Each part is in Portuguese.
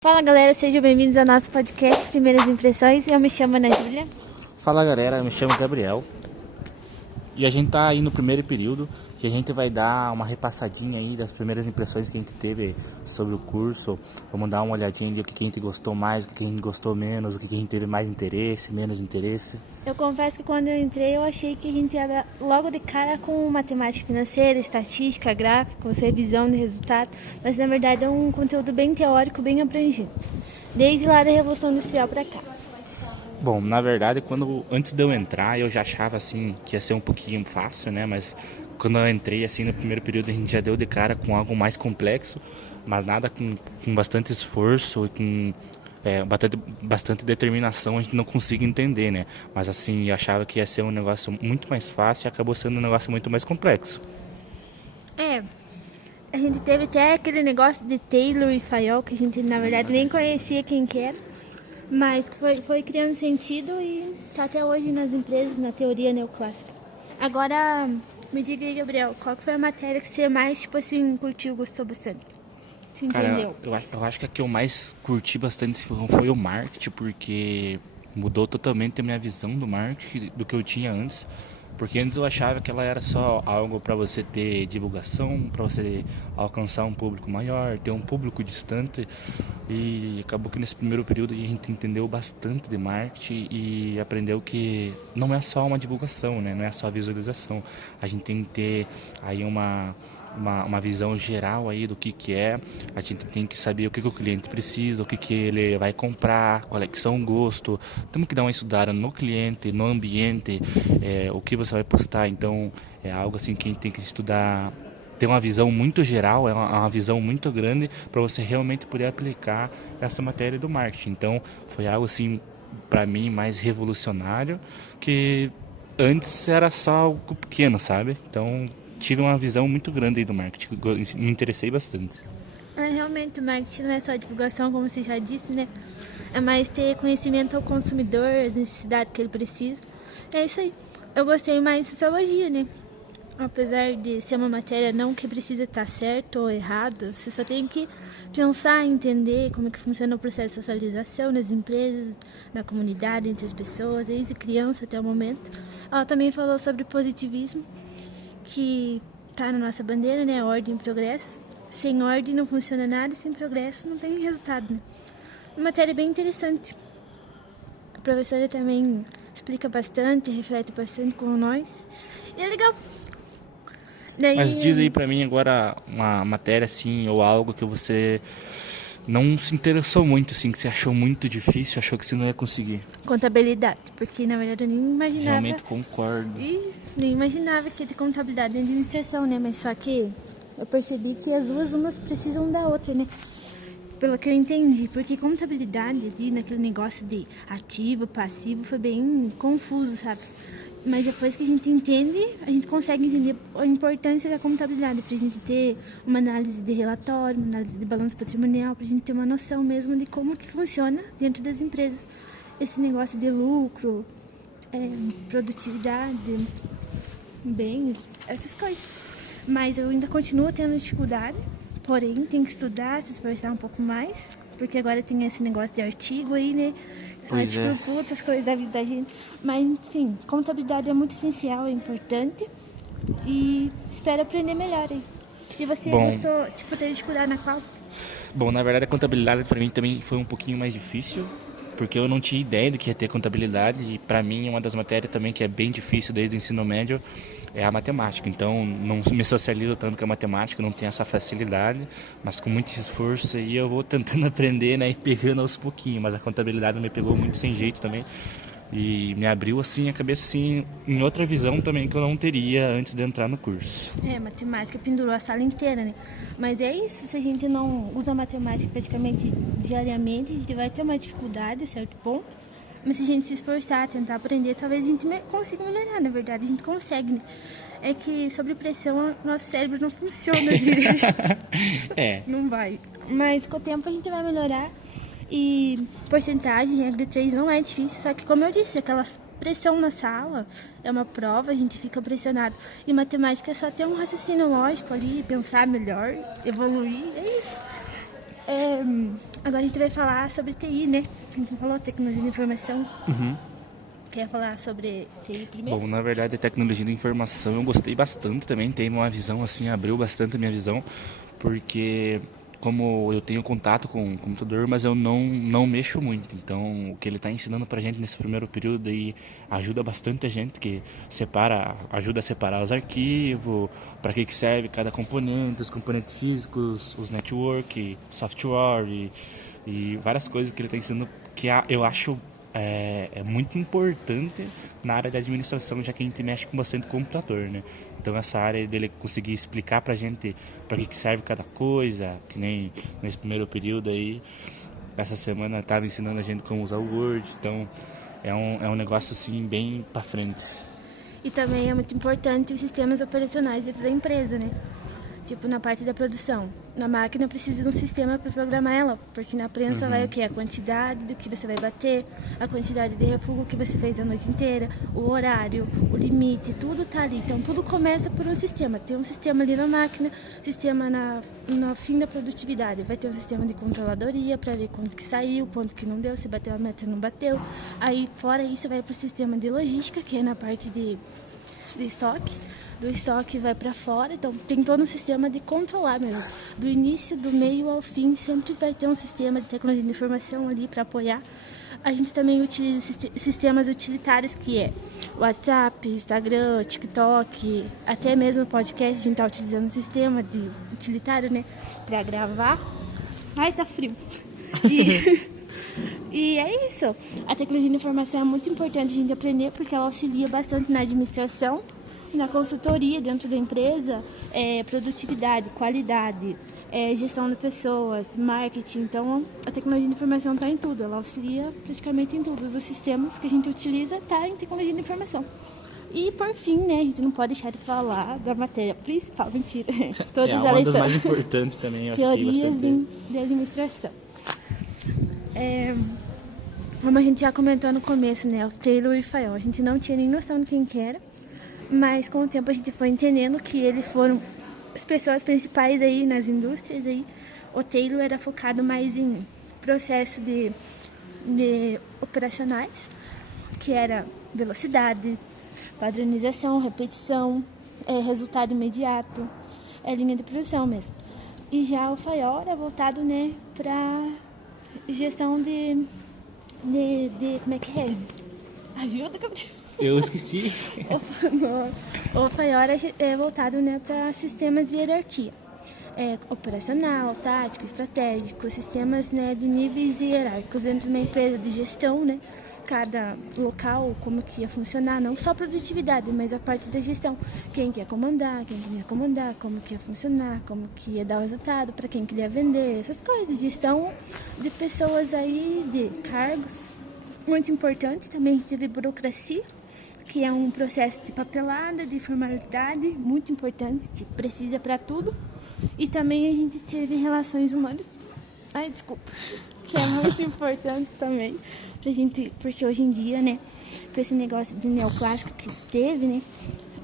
Fala galera, sejam bem-vindos ao nosso podcast Primeiras Impressões. Eu me chamo Ana Júlia. Fala galera, eu me chamo Gabriel. E a gente tá aí no primeiro período e a gente vai dar uma repassadinha aí das primeiras impressões que a gente teve sobre o curso. Vamos dar uma olhadinha de o que a gente gostou mais, o que a gente gostou menos, o que a gente teve mais interesse, menos interesse. Eu confesso que quando eu entrei eu achei que a gente ia dar logo de cara com matemática financeira, estatística, gráficos, revisão de resultado, mas na verdade é um conteúdo bem teórico, bem abrangente, desde lá da Revolução Industrial para cá. Bom, na verdade, antes de eu entrar, eu já achava assim que ia ser um pouquinho fácil, né? Mas quando eu entrei assim no primeiro período, a gente já deu de cara com algo mais complexo, mas nada com bastante esforço e com bastante determinação a gente não consegue entender, né? Mas assim, eu achava que ia ser um negócio muito mais fácil e acabou sendo um negócio muito mais complexo. A gente teve até aquele negócio de Taylor e Fayol, que a gente na verdade nem conhecia quem que era, mas que foi criando sentido e está até hoje nas empresas, na teoria neoclássica. Agora, me diga aí, Gabriel, qual que foi a matéria que você mais, tipo assim, curtiu, gostou bastante? Você entendeu? Cara, eu acho que a que eu mais curti bastante foi o marketing, porque mudou totalmente a minha visão do marketing, do que eu tinha antes. Porque antes eu achava que ela era só algo para você ter divulgação, para você alcançar um público maior, ter um público distante. E acabou que nesse primeiro período a gente entendeu bastante de marketing e aprendeu que não é só uma divulgação, né? Não é só visualização. A gente tem que ter aí uma visão geral aí do que é. A gente tem que saber o que o cliente precisa, o que ele vai comprar, qual é que são o gosto. Temos que dar uma estudada no cliente, no ambiente, o que você vai postar. Então é algo assim que a gente tem que estudar, ter uma visão muito geral, é uma visão muito grande para você realmente poder aplicar essa matéria do marketing. Então foi algo assim para mim mais revolucionário, que antes era só algo pequeno, sabe? Então tive uma visão muito grande aí do marketing, me interessei bastante. Realmente, o marketing não é só divulgação, como você já disse, né? É mais ter conhecimento ao consumidor, as necessidades que ele precisa. É isso aí. Eu gostei mais de sociologia, né? Apesar de ser uma matéria não que precisa estar certo ou errado, você só tem que pensar, entender como é que funciona o processo de socialização nas empresas, na comunidade, entre as pessoas, desde criança até o momento. Ela também falou sobre positivismo, que está na nossa bandeira, né? Ordem e progresso. Sem ordem não funciona nada, sem progresso não tem resultado, né? Uma matéria bem interessante. A professora também explica bastante, reflete bastante com nós. E é legal. Daí... Mas diz aí pra mim agora uma matéria assim, ou algo que você não se interessou muito, assim, que você achou muito difícil, achou que você não ia conseguir. Contabilidade, porque na verdade eu nem imaginava. Realmente concordo. E nem imaginava que ia ter contabilidade e administração, né? Mas só que eu percebi que as duas, umas precisam da outra, né? Pelo que eu entendi, porque contabilidade ali, naquele negócio de ativo, passivo, foi bem confuso, sabe? Mas depois que a gente entende, a gente consegue entender a importância da contabilidade, pra gente ter uma análise de relatório, uma análise de balanço patrimonial, pra gente ter uma noção mesmo de como que funciona dentro das empresas. Esse negócio de lucro, produtividade, bens, essas coisas. Mas eu ainda continuo tendo dificuldade, porém tem que estudar, se esforçar um pouco mais, porque agora tem esse negócio de artigo aí, né? Pois é. Outras coisas da vida da gente. Mas, enfim, contabilidade é muito essencial, é importante. E espero aprender melhor aí. E você gostou, tipo, ter dificuldade na qual? Bom, na verdade a contabilidade para mim também foi um pouquinho mais difícil, porque eu não tinha ideia do que ia ter contabilidade e para mim uma das matérias também que é bem difícil desde o ensino médio é a matemática. Então não me socializo tanto com a matemática, não tenho essa facilidade, mas com muito esforço aí eu vou tentando aprender, né, e pegando aos pouquinhos, mas a contabilidade me pegou muito sem jeito também. E me abriu assim a cabeça assim em outra visão também que eu não teria antes de entrar no curso. Matemática pendurou a sala inteira, né? Mas é isso, se a gente não usa matemática praticamente diariamente, a gente vai ter uma dificuldade a certo ponto. Mas se a gente se esforçar, tentar aprender, talvez a gente consiga melhorar, na verdade, a gente consegue, né? É que sob pressão nosso cérebro não funciona direito. Não vai. Mas com o tempo a gente vai melhorar. E porcentagem, regra 3 não é difícil, só que como eu disse, aquela pressão na sala é uma prova, a gente fica pressionado. E matemática é só ter um raciocínio lógico ali, pensar melhor, evoluir, é isso. Agora a gente vai falar sobre TI, né? A gente falou tecnologia de informação. Quer falar sobre TI primeiro? Bom, na verdade, a tecnologia da informação eu gostei bastante também. Tem uma visão assim, abriu bastante a minha visão, porque como eu tenho contato com o computador, mas eu não mexo muito. Então, o que ele está ensinando para a gente nesse primeiro período aí ajuda bastante a gente, que ajuda a separar os arquivos, para que serve cada componente, os componentes físicos, os network, software e várias coisas que ele está ensinando que eu acho é muito importante na área da administração, já que a gente mexe com bastante computador, né? Então essa área dele conseguir explicar pra gente para que serve cada coisa, que nem nesse primeiro período aí, essa semana estava ensinando a gente como usar o Word, então é um negócio assim bem pra frente. E também é muito importante os sistemas operacionais dentro da empresa, né? Tipo, na parte da produção. Na máquina precisa de um sistema para programar ela, porque na prensa vai o quê? A quantidade do que você vai bater, a quantidade de refugo que você fez a noite inteira, o horário, o limite, tudo tá ali. Então, tudo começa por um sistema. Tem um sistema ali na máquina, sistema no fim da produtividade. Vai ter um sistema de controladoria para ver quanto que saiu, quanto que não deu, se bateu a meta, se não bateu. Aí, fora isso, vai para o sistema de logística, que é na parte de estoque. Do estoque vai para fora, então tem todo um sistema de controlar mesmo. Do início, do meio ao fim, sempre vai ter um sistema de tecnologia de informação ali para apoiar. A gente também utiliza sistemas utilitários, que é WhatsApp, Instagram, TikTok, até mesmo podcast. A gente está utilizando um sistema de utilitário, né, para gravar. Ai, tá frio. E é isso. A tecnologia de informação é muito importante a gente aprender, porque ela auxilia bastante na administração, na consultoria dentro da empresa, produtividade, qualidade, gestão de pessoas, marketing. Então, a tecnologia de informação está em tudo, ela auxilia praticamente em todos os sistemas que a gente utiliza, está em tecnologia de informação. E, por fim, né, a gente não pode deixar de falar da matéria principal, mentira, todas uma elas das são mais importantes também, eu achei teorias bastante. de administração. Como a gente já comentou no começo, né, o Taylor e Fayol, a gente não tinha nem noção de quem que era, mas com o tempo a gente foi entendendo que eles foram as pessoas principais aí nas indústrias. Aí. O Taylor era focado mais em processo de operacionais, que era velocidade, padronização, repetição, resultado imediato, linha de produção mesmo. E já o Fayol era voltado, né, para gestão de como é que é? Ajuda, Gabriel. Eu esqueci. O Fayol é voltado, né, para sistemas de hierarquia. Operacional, tático, estratégico, sistemas, né, de níveis hierárquicos dentro de uma empresa de gestão, né? Cada local, como que ia funcionar, não só a produtividade, mas a parte da gestão. Quem que ia comandar, quem que não ia comandar, como que ia funcionar, como que ia dar o resultado, para quem que ia vender, essas coisas. Gestão de pessoas aí, de cargos. Muito importante, também a gente teve burocracia, que é um processo de papelada, de formalidade, muito importante, que precisa para tudo. E também a gente teve relações humanas, que é muito importante também pra gente, porque hoje em dia, né, com esse negócio de neoclássico que teve, né,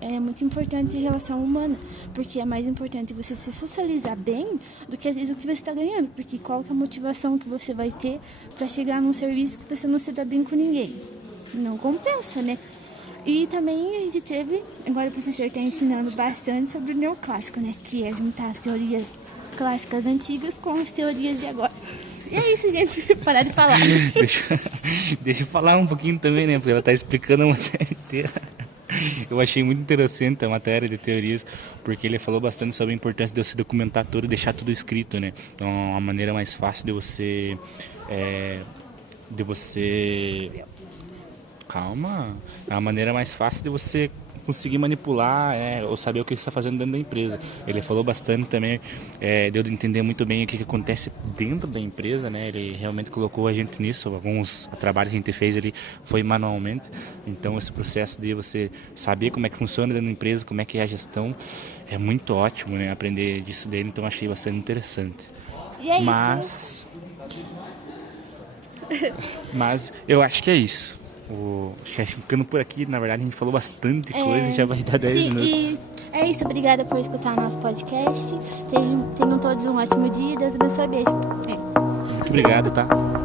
é muito importante a relação humana, porque é mais importante você se socializar bem do que às vezes o que você está ganhando, porque qual que é a motivação que você vai ter para chegar num serviço que você não se dá bem com ninguém? Não compensa, né? E também a gente teve, agora o professor está ensinando bastante sobre o neoclássico, né? Que é juntar as teorias clássicas antigas com as teorias de agora. E é isso, gente. Parar de falar. Deixa eu falar um pouquinho também, né? Porque ela está explicando a matéria inteira. Eu achei muito interessante a matéria de teorias, porque ele falou bastante sobre a importância de você documentar tudo e deixar tudo escrito, né? Então, é uma maneira mais fácil de você... Calma. É a maneira mais fácil de você conseguir manipular ou saber o que você está fazendo dentro da empresa. Ele falou bastante também, deu de entender muito bem o que acontece dentro da empresa, né? Ele realmente colocou a gente nisso. Alguns trabalhos que a gente fez ele foi manualmente. Então esse processo de você saber como é que funciona dentro da empresa, como é que é a gestão, é muito ótimo, né? Aprender disso dele, então achei bastante interessante. E é Mas eu acho que é isso. Ficando por aqui, na verdade a gente falou bastante coisa e já vai dar 10 minutos. E é isso, obrigada por escutar o nosso podcast. Tenham todos um ótimo dia, Deus abençoe, beijo. Muito obrigado, tá?